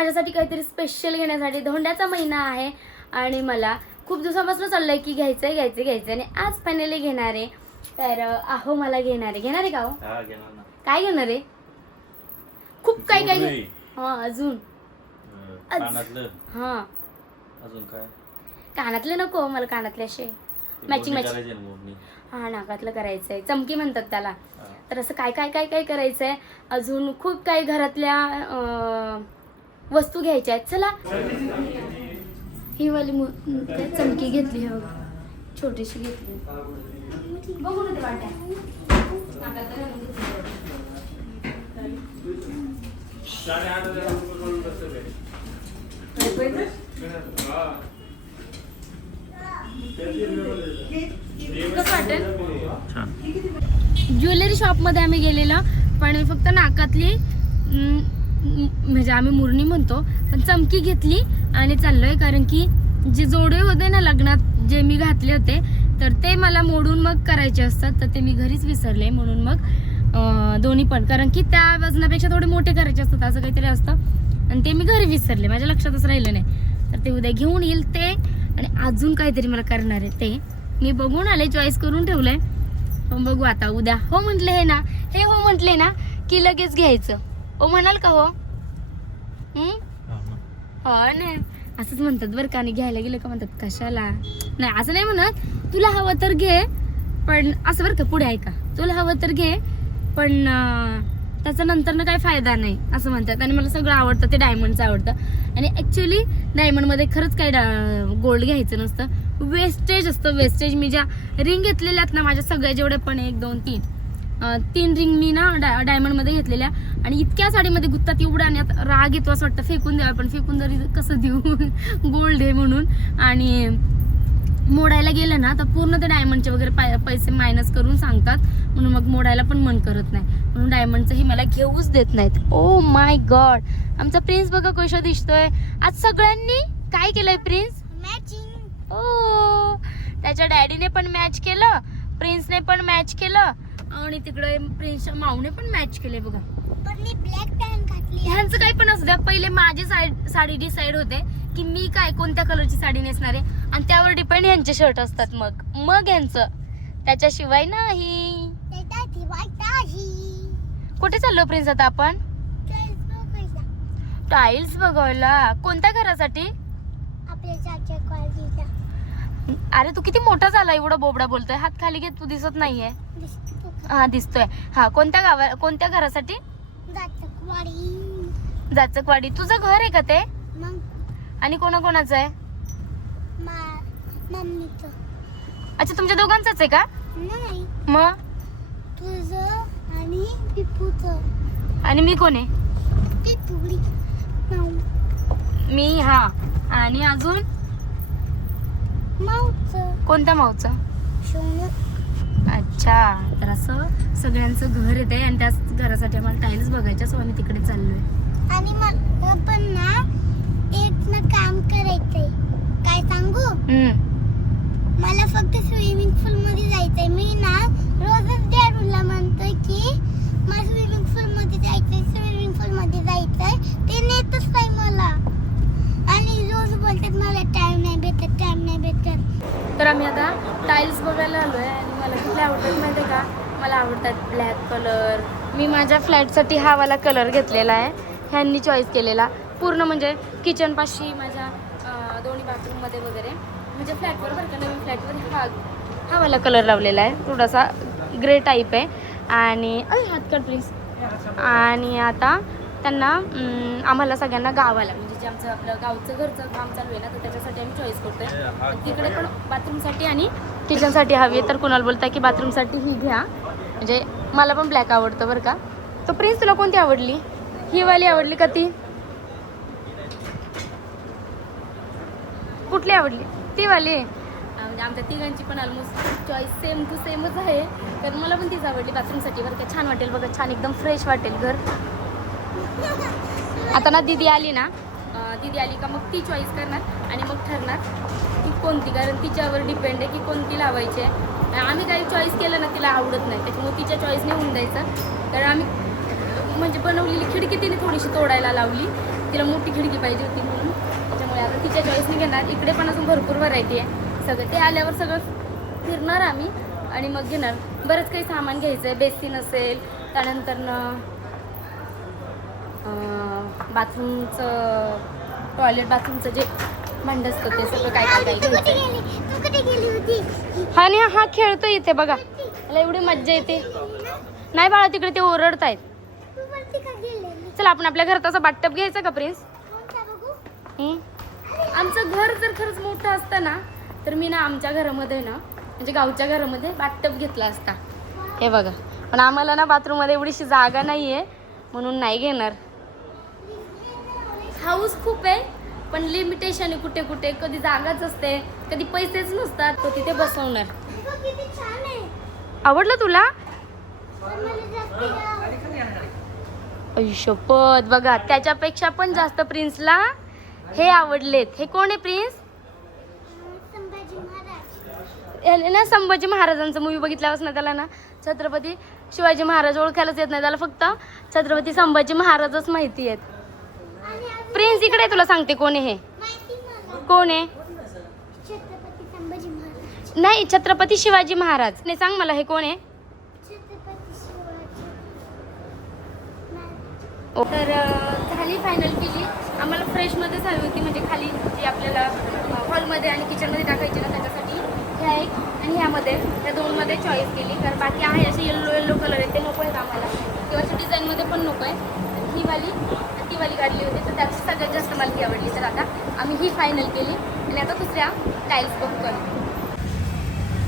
माझ्यासाठी काहीतरी स्पेशल घेण्यासाठी धोंड्याचा महिना आहे आणि मला खूप दिवसापासून चाललंय की घ्यायचंय आणि आज फायनली घेणार आहे. तर आहो मला घेणार आहे का हो? काय घेणार आहे? खूप काय हा अजून हा अजून काय कानातले नको मला, कानातले असे मॅचिंग हा नाकातलं करायचंय, चमकी म्हणतात त्याला. तर असं काय काय काय काय करायचंय, अजून खूप काही घरातल्या वस्तू घ्यायच्या आहेत. चला ही वाली चमकी घेतली आहे बघा, छोटीशी घेतली. बघू ना ते वाट्या कसं वाटेल. ज्वेलरी शॉप मध्ये आम्ही गेलेलो, पण फक्त नाकातली म्हणजे आम्ही मुरणी म्हणतो, पण चमकी घेतली आणि चाललोय. कारण की जे जोडे होते ना लग्नात जे मी घातले होते, तर ते मला मोडून मग करायचे असतात, तर ते मी घरीच विसरले. म्हणून मग दोन्ही पण, कारण की त्या वजनापेक्षा थोडे मोठे करायचे असतात असं काहीतरी असतं, आणि ते मी घरी विसरले, माझ्या लक्षातच राहिलं नाही. तर ते उद्या घेऊन येईल ते. आणि अजून काहीतरी मला करणार आहे, ते मी बघून आले, चॉईस करून ठेवलंय. पण बघू आता उद्या हो म्हटले हे ना, हे हो म्हटले ना की लगेच घ्यायचं. ओ म्हणाल का हो? हो नाही असंच म्हणतात बरं का. आणि घ्यायला गेलं का म्हणतात कशाला, नाही असं नाही म्हणत. तुला हवं तर घे, पण असं बरं का, पुढे ऐका, तुला हवं तर घे पण त्याचा नंतर काही फायदा नाही असं म्हणतात. आणि मला सगळं आवडतं, ते डायमंडचं आवडतं. आणि ॲक्च्युली डायमंडमध्ये खरंच काही गोल्ड घ्यायचं नसतं, वेस्टेज असतं, वेस्टेज. मी ज्या रिंग घेतलेल्या आहेत ना माझ्या सगळ्या, जेवढे पण 1 2 3 रिंग मी ना डायमंडमध्ये घेतलेल्या, आणि इतक्या साडीमध्ये गुत्तात एवढ्या, आणि राग येतो असं वाटतं फेकून द्यावं, पण फेकून तरी कसं देऊ गोल्ड आहे म्हणून. आणि मोडायला गेलं ना तर पूर्ण ते डायमंडचे वगैरे पैसे मायनस करून सांगतात, म्हणून मग मोडायला पण मन करत नाही. म्हणून डायमंडचंही मला घेऊच देत नाहीत. ओ माय गॉड, आमचा प्रिन्स बघा कशा दिसतोय. आज सगळ्यांनी काय केलंय प्रिन्स? मॅचिंग. ओ त्याच्या डॅडीने पण मॅच केलं, प्रिन्सने पण मॅच केलं, आणि तिकडे प्रिन्सच्या माऊने पण मॅच केले बघा. पण मी ब्लॅक पॅन्ट घातली. ह्यांचं काही पण असू द्या, पहिले माझी साडी डिसाईड होते की मी काय कोणत्या कलरची साडी नेसणार आहे, आणि त्यावर डिपेंड ह्यांचे शर्ट असतात. मग ह्यांचं, त्याच्याशिवाय नाही. कुठे चाललो प्रिन्स आता आपण? टाईल्स बघायला. कोणत्या घरासाठी? अरे तू किती मोठा झाला, एवढा बोबडा बोलतोय. हात खाली घेत, तू दिसत नाहीये. हा दिसतोय. हा कोणत्या घरासाठी? जाचकवाडी. तुझं घर आहे का ते? आणि कोणाकोणाचं आहे? अच्छा तुमच्या दोघांचंच आहे का? नाही, मग तुझं आणि पिपूचं. आणि मी कोण आहे? पिपूली मी हा. आणि अजून माऊचं. कोणत्या माऊचं? सोनू. अच्छा, तर असं सगळ्यांचं घर येते, आणि त्याच घरासाठी आम्हाला टाईल्स बघायच्या, सो आम्ही तिकडे चाललोय. आणि मला पण ना एक ना काम करायचंय. काय सांगू? मला फक्त स्विमिंग पूल मध्ये जायचंय. मी ना रोजच डॅडूला म्हणतोय की मला स्विमिंग पूल मध्ये जायचंय, स्विमिंग पूल मध्ये जायचंय. ते नेतच नाही मला, आणि रोज बोलतात मला टाइम नाही भेटत. तर आम्ही आता टाईल्स बघायला आलोय, आणि मला कुठले आवडतात माहिती आहे का? मला आवडतात ब्लॅक कलर. मी माझ्या फ्लॅटसाठी हा वाला कलर घेतलेला आहे, ह्यांनी चॉईस केलेला. पूर्ण म्हणजे किचन पाशी, माझ्या दोन्ही बाथरूममध्ये वगैरे, म्हणजे फ्लॅटवर बरं का, नवीन फ्लॅटवर हा वाला कलर लावलेला आहे. थोडासा ग्रे टाईप आहे. आणि हात कट प्लीज. आणि आता त्यांना आम्हाला सगळ्यांना गावाला, म्हणजे जे आमचं आपलं गावचं घरचं काम चालू आहे ना, तर त्याच्यासाठी आम्ही चॉईस करतोय. तिकडे पण बाथरूमसाठी आणि किचनसाठी हवी आहे, तर कुणाला बोलताय की बाथरूमसाठी ही घ्या. म्हणजे मला पण ब्लॅक आवडतं बरं का. तर प्रिन्स तुला कोणती आवडली? ही वाली आवडली का ती? कुठली आवडली? ती वाली. म्हणजे आमच्या तिघांची पण ऑलमोस्ट चॉईस सेम टू सेमच आहे, तर मला पण तीच आवडली बाथरूमसाठी बरं का. छान वाटेल बघा, छान एकदम फ्रेश वाटेल घर. आता ना दीदी आली का मग ती चॉईस करणार, आणि मग ठरणार की कोणती, कारण तिच्यावर डिपेंड आहे की कोणती लावायची आहे. आम्ही काही चॉईस केलं ना तिला आवडत नाही, त्याच्यामुळे तिच्या चॉईसने होऊन द्यायचं. कारण आम्ही म्हणजे बनवलेली खिडकी तिने थोडीशी तोडायला लावली, तिला मोठी खिडकी पाहिजे होती म्हणून, त्याच्यामुळे आता तिच्या चॉईसने घेणार. इकडे पण अजून भरपूर व्हरायटी आहे. सगळं ते आल्यावर सगळं फिरणार आम्ही आणि मग घेणार. बरंच काही सामान घ्यायचं आहे. बेसिन असेल, त्यानंतर बाथरूमचं टॉयलेट बाथरूमचं जे भांड असतं ते सगळं काय काय काय घ्यायचं. हा नाही हा खेळतोय इथे बघा, मला एवढी मज्जा येते. नाही बाळा तिकडे ते ओरडतायत. चल आपण आपल्या घरात असं बाथटब घ्यायचं का प्रिन्स? आमचं घर जर खरंच मोठं असतं ना तर मी ना आमच्या घरामध्ये ना म्हणजे गावच्या घरामध्ये बाथटब घेतला असता. हे बघा, पण आम्हाला ना बाथरूममध्ये एवढीशी जागा नाही आहे म्हणून नाही घेणार. हाऊस खूप आहे पण लिमिटेशन आहे. कुठे कुठे कधी जागाच असते, कधी पैसेच नसतात, तो तिथे बसवणार. आवडलं तुला? शपथ बघा, त्याच्यापेक्षा पण जास्त प्रिन्सला हे आवडलेत. हे कोण आहे प्रिन्स? ना संभाजी महाराजांचा मूवी बघितल्यापासून ना त्याला ना छत्रपती शिवाजी महाराज ओळखायलाच येत नाही. त्याला फक्त छत्रपती संभाजी महाराजच माहिती आहेत. प्रिन्स इकडे तुला सांगते कोण आहे हे. कोण आहे? नाही, छत्रपती शिवाजी महाराज. नाही सांग मला हे कोण आहे. तर झाली फायनल केली. आम्हाला फ्रेशमध्येच हवी होती, म्हणजे खाली जी आपल्याला हॉलमध्ये आणि किचनमध्ये टाकायची ना त्याच्यासाठी ह्या एक आणि ह्यामध्ये त्या दोनमध्ये चॉईस केली. कारण बाकी आहे असे येल्लो येल्लो कलर आहे ते नको आहेत आम्हाला, किंवा अशा डिझाईनमध्ये पण नको आहे. ही वाली ती वाली काढली होती तर त्याची सगळ्यात जास्त मला ही आवडली. तर आता आम्ही ही फायनल केली आणि आता दुसऱ्या टाईल्स बघतोय.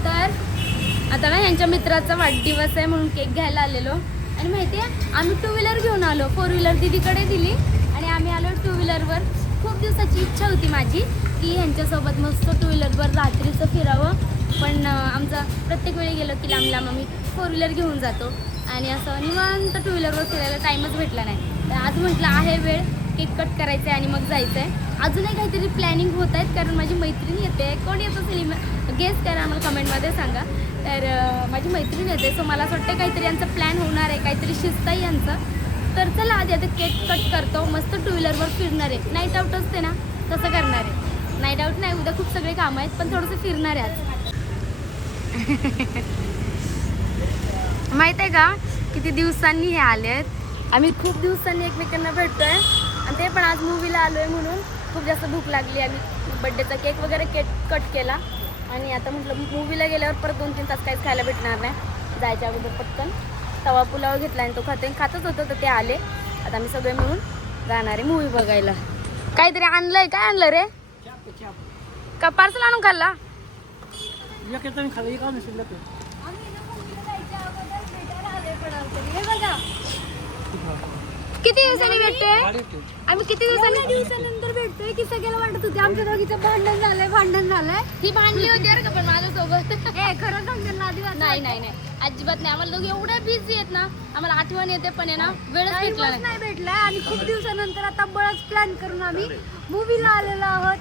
तर आता ना यांच्या मित्राचा वाढदिवस आहे म्हणून केक घ्यायला आलेलो. आणि माहिती आहे आम्ही 2 व्हीलर घेऊन आलो. 4 व्हीलर दीदीकडे दिली आणि आम्ही आलो 2 व्हीलरवर. खूप दिवसाची इच्छा होती माझी की ह्यांच्यासोबत मस्त 2 व्हीलरवर रात्रीचं फिरावं, पण आमचं प्रत्येक वेळी गेलो की लांब लांब आम्ही 4 व्हीलर घेऊन जातो आणि असं निवांत 2 व्हीलरवर फिरायला टाईमच भेटला नाही. तर आज म्हटलं आहे वेळ, केक कट करायचं आहे आणि मग जायचं आहे. अजूनही काहीतरी प्लॅनिंग होत आहेत कारण माझी मैत्रीण येते. कोण येत असेल गेस करा, आम्हाला कमेंटमध्ये सांगा. तर माझी मैत्रीण येते, सो मला असं वाटतं काहीतरी यांचं प्लॅन होणार आहे, काहीतरी शिस्त आहे यांचं. तर चला आधी आता केक कट करतो, मस्त 2 व्हीलरवर फिरणार आहे. नाईट आऊट असते ना तसं करणार आहे. नाईट आऊट नाही, उद्या खूप सगळे कामं आहेत पण थोडंसं फिरणार आहे आज. माहीत आहे का किती दिवसांनी हे आले आहेत. आम्ही खूप दिवसांनी एकमेकांना भेटतोय आणि ते पण आज मूवीला आलो आहे म्हणून खूप जास्त भूक लागली. आम्ही बड्डेचा केक वगैरे कट केला आणि आता म्हटलं मूवीला गेल्यावर परत 2-3 तास काहीच खायला भेटणार नाही. जायच्या अगोदर पटकन तवा पुलाव घेतला आणि तो खातच होतं तर ते आले. आता आम्ही सगळे मिळून जाणार आहे मूवी बघायला. काहीतरी आणलंय. काय आणलं रे? का पार्सल आणून खाल्ला? किती दिवसांनी भेटतोय आम्ही? किती दिवसानंतर भेटतोय की सगळ्याला वाटत होते आमच्या दोघीचं भांडण झालंय. ही भांडली होती अरे का पण माझ्यासोबत. खरं सांगते ना आधी नाही अजिबात नाही. आम्हाला दोघी एवढ्या बिझी आहेत ना, आम्हाला आठवण येते पण आहे ना वेळच नाही भेटलाय. आणि खूप दिवसानंतर आता बराच प्लॅन करून आम्ही मूवीला आलेलो आहोत.